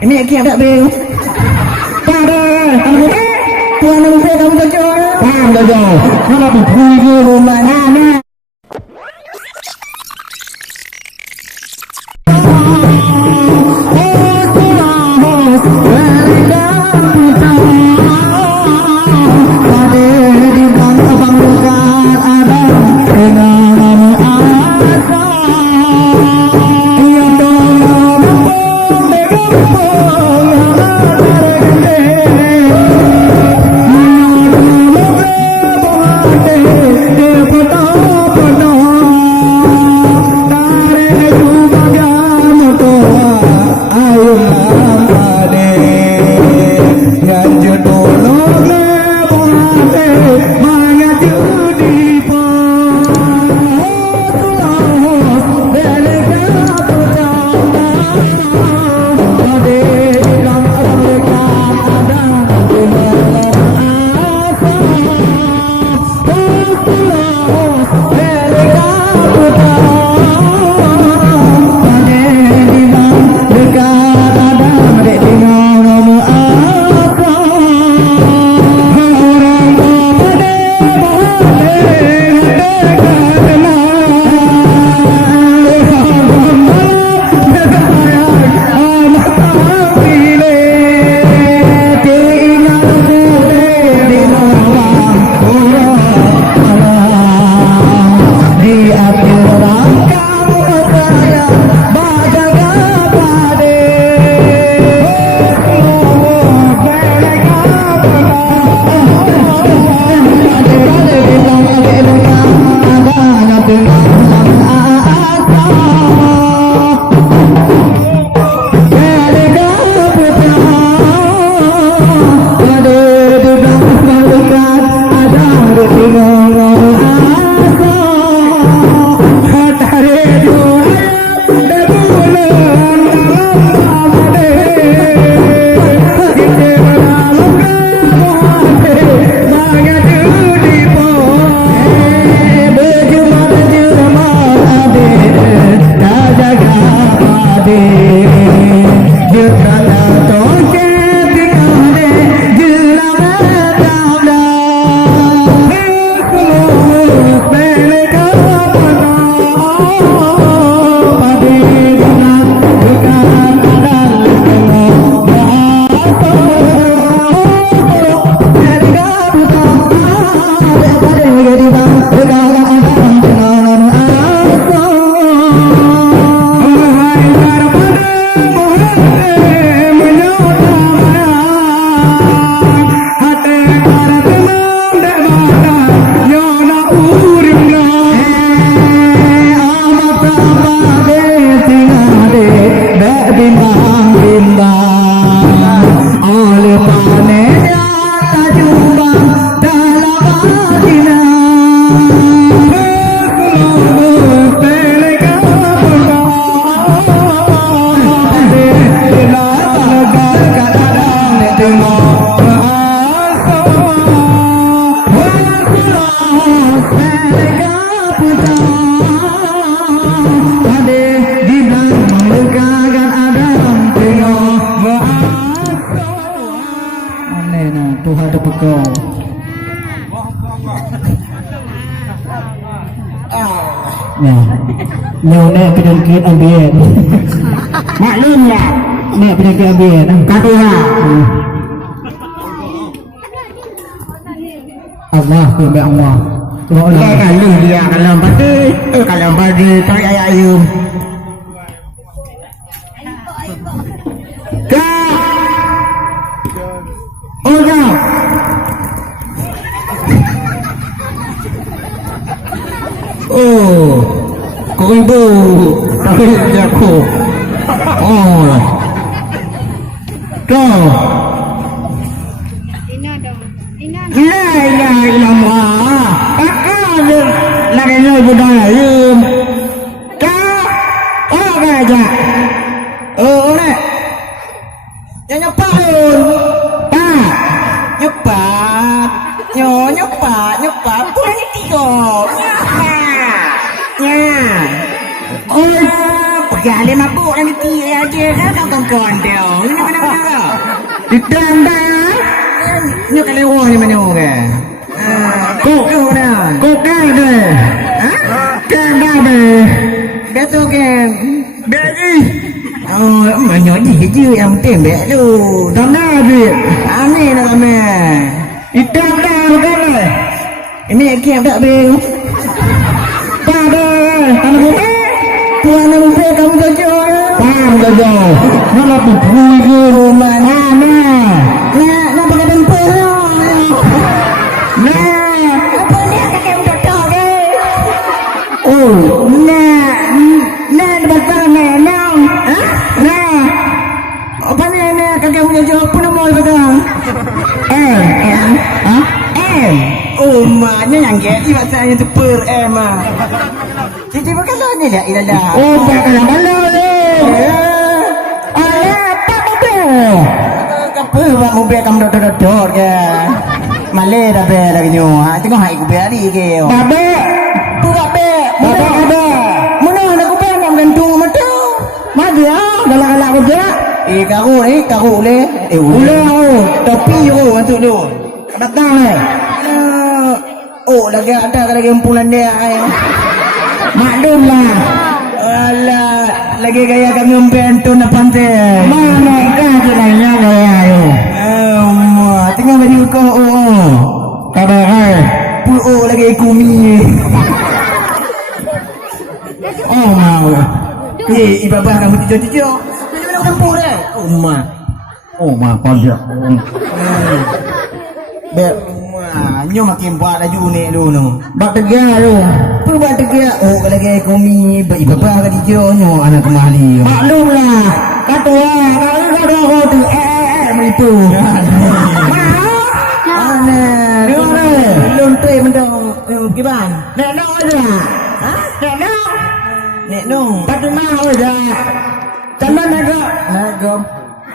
Ini kia tak beri. Tak ada. Tuan nak beri kamu jauh. Faham jauh. Kalau pergi rumah mana? Tuhan ada bekal. Ya, nyonya penyakit ambien. Maklum ya, nek penyakit ambien. Katuha. Allah, ya Allah. Ya kalau dia kalau bagi tak ayam. Oh, kau ibu, tapi aku. Oh, kau. Ina ilamah. Kakak lagi ni budaya. Kau, oh aja. Oh, ni. Yang nyepat, nyepat. Pulang tiga. Oh, pergi mabuk nanti aja kan kawan-kawan dia. Ini mana Ikan dah. Nyo kalewa ni mana orang. Kok dah. kok kan deh. Kan dah deh. Betul kan? Begi. Oh, banyak je yang tembak tu. Tanah dia. Aneh nak kami. Ikan dah bukan deh. Ini kiam tak beng. Tak deh. Tanah putih. Tuan nak beng kamu saja. Paham saja. Mana berpui ke rumah mana? Nak pakai bemper lah. Nah. Apa ni kakek udah tahu ke? Oh, nah depan menang. Nah. Apa ni kakek punya jawab pun nama betul. Hah? Oh, maknya yang jadi bahasanya tu per ah. Jadi bagaimana ni dah ilalah. Oh, bakalan malu ni. Apa betul? Apa buat mobil kamu dodor ke? Malay dah ber lagi nyo. Tengok hai ku ber hari ke. Babe. Buat ber. Babe ada. Mana nak ku ber nak gantung mata. Mari galak-galak aku je. Karu le. Ule aku. Topi untuk tu. Datang le. Oh, lagi ada lagi empulan dia. Maklumlah. Alah, lagi gaya kami membantu nak pantai. Mana kah jenayah gaya ayo. Tengah bagi kau Kabar hai. lagi kumi. Oh mau. Ibabah kamu cucu-cucu. Mana campur dah. Oh ma pajak. Ber nyo makin buat laju ni dulu. Bak tegak tu. Buat tegak lagi kumi ibabah kadi jo nyo anak kemali. Maklumlah. Katua, kalau kau tu menipu. Mana? Belum tu mendong kiban. Nek nak aja. Nek nak. Nek nong. Tak mau aja. Tanah naga.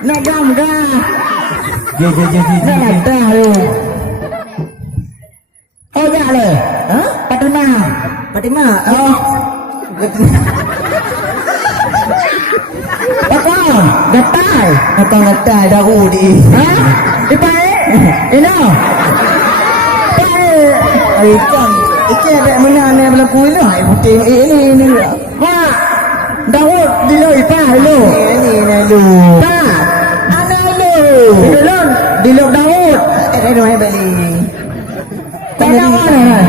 Naga muda. Je. Nak ada tu. Oh dah le. Fatima. Oh. Gatai. Apa ngatai dahu di. Ipai. Ino. Ikan dek mana ni berlaku ni hai putih ini. Mak. Daud dilo ipai lo. Ini lu. Tak. Ana lu. Dilo Daud. Ada hai beli. Tak ada mana.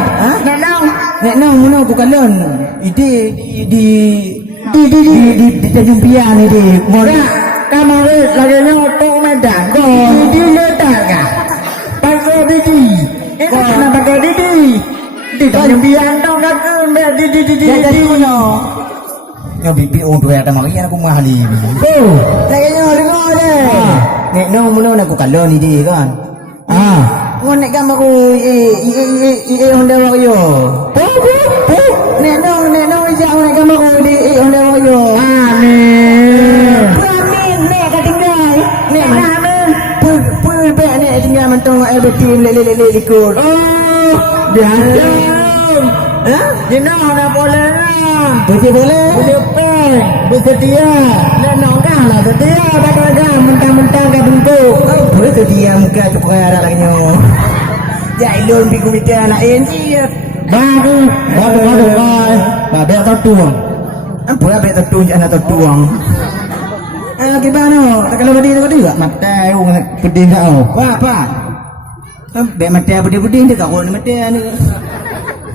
Nek nong mana aku kalon. Di Tanjung Piang ni di. Mora kamu lagi ni auto Medan ko. Di letak ka. Pakai Didi. Kau nak pakai Didi. Di Tanjung Piang tau dah ke Didi. Jadi mana? Nyo bibi tu ada mari aku mahali. Oh. Lagi nyo dengar je. Nek nong mana aku kalon ni di kan. Kau nak gambar aku Honda Vario. Nek nong ijak nak gambar aku di Honda Vario. Amin. Nek kau tinggal. Nek mana? Pul bek nek tinggal mentong betim lele likur. Oh. Biasa. Jenang dah boleh lah. Boleh. Bersedia. Lenong kah lah sedia. Bagai mentang-mentang ke bentuk. Boleh sedia muka cukup ada lagi nyo. Jailun piku mikir anak ini. Baru. Babe atau tuang. Apa lah bek tertuang anak tertuang. Gimana? Tak kalau berdiri tu juga. Mata pedih kau. Apa? Bek mata berdiri dia kau ni mata ni.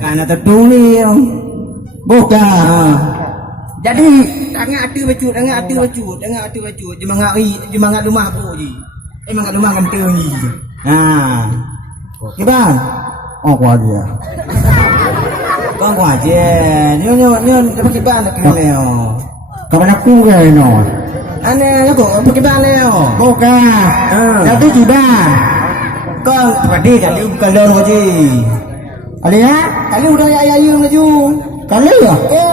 Anak tertuang ni. Bukan. Jadi angkat atu bacut. Jemangat rumah aku je. Mangat rumah kentang ni. Gimana? Oh kuat dia. Bang kuat je. Nyo pakai ban nak kena yo. Kapan aku ke no? Ane aku pakai ban yo. Bukan. Jadi tidak. Kau padi kali kalau je. Ali ya? Kali udah ayu maju. Kali ya? Ya.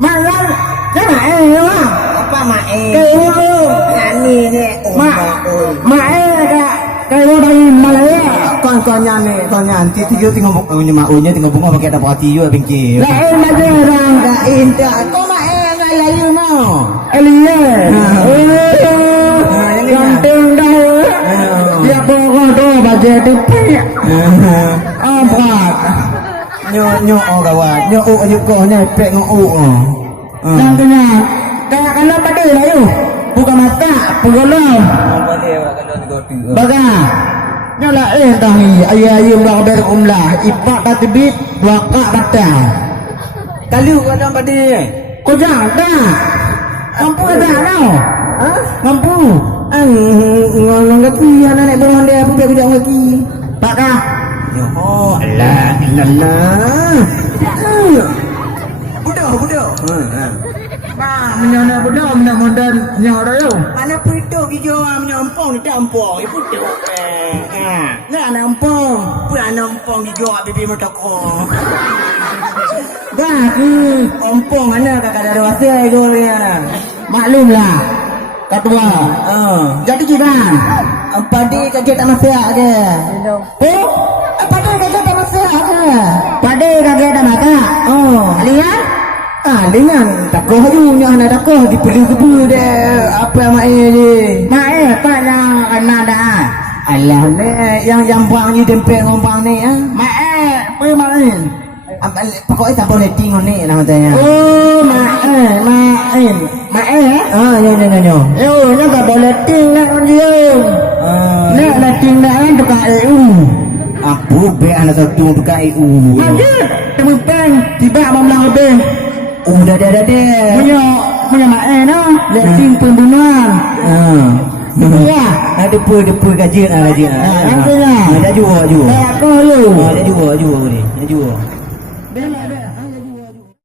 Malam. Jangan lah. Apa mae? Kau Nani ni. Mae kau dari Malaya. Kau nyan. Tiga tengok buku ni maunya tengok bunga pakai dapat hati yo bengki. Lain aja orang. Lain tak. Kau mae ngai layu mau. Elia. Yang Buat. Nyo kawan. Nyo juga ni pek ngau. Yang kena. Kayak kalau pada lah you. Bukan mata, pegolong. Boleh orang kalau ni gotu. Baga. Nyala tahi ayah ulah ber umlah. Ipak tatibit waqak batang. Kalau ada pada Kau jangan dah. Mampu dah tau. ha? Mampu. Ngolong kaki anak naik borong dia apa dia kaki. Tak kah? Ya Allah, ilallah. Budak. Nah, menyana budak, menyana modern, menyana you. Mana putuk hijau menyampung di campur. Putuk. Nak nampung. Puan nampung hijau bibi motoko. Dah, Ompong mana kakak ada wasa hijau dia. maklumlah. Ketua. Jadi gimana? Apa dia kaget tak masak ke? Oh, Apa dia kaget tak masak ke? pada kaget dah mata. Lihat? Dengan takoh you nya anak takoh dipelu kebu dia. Apa mai ni? Tak yang kena dah. Alah ni yang jambang ni dempet ngompang ni ah. Pergi main. Pokoknya tak boleh tinggal ni nama tanya. Oh, main. Nyo. Yo, ni tak boleh tinggal kan dia. Ni nak tinggal kan dekat EU. Apa be anak satu dekat EU? Ada. Temu pen tiba memlang lebih. Dah. Punya main lah. Letting pembunuhan. Ya. Ada pun kajian. Nantinya. Dah jual. Tak kau you. Dah jual ni. Dah jual.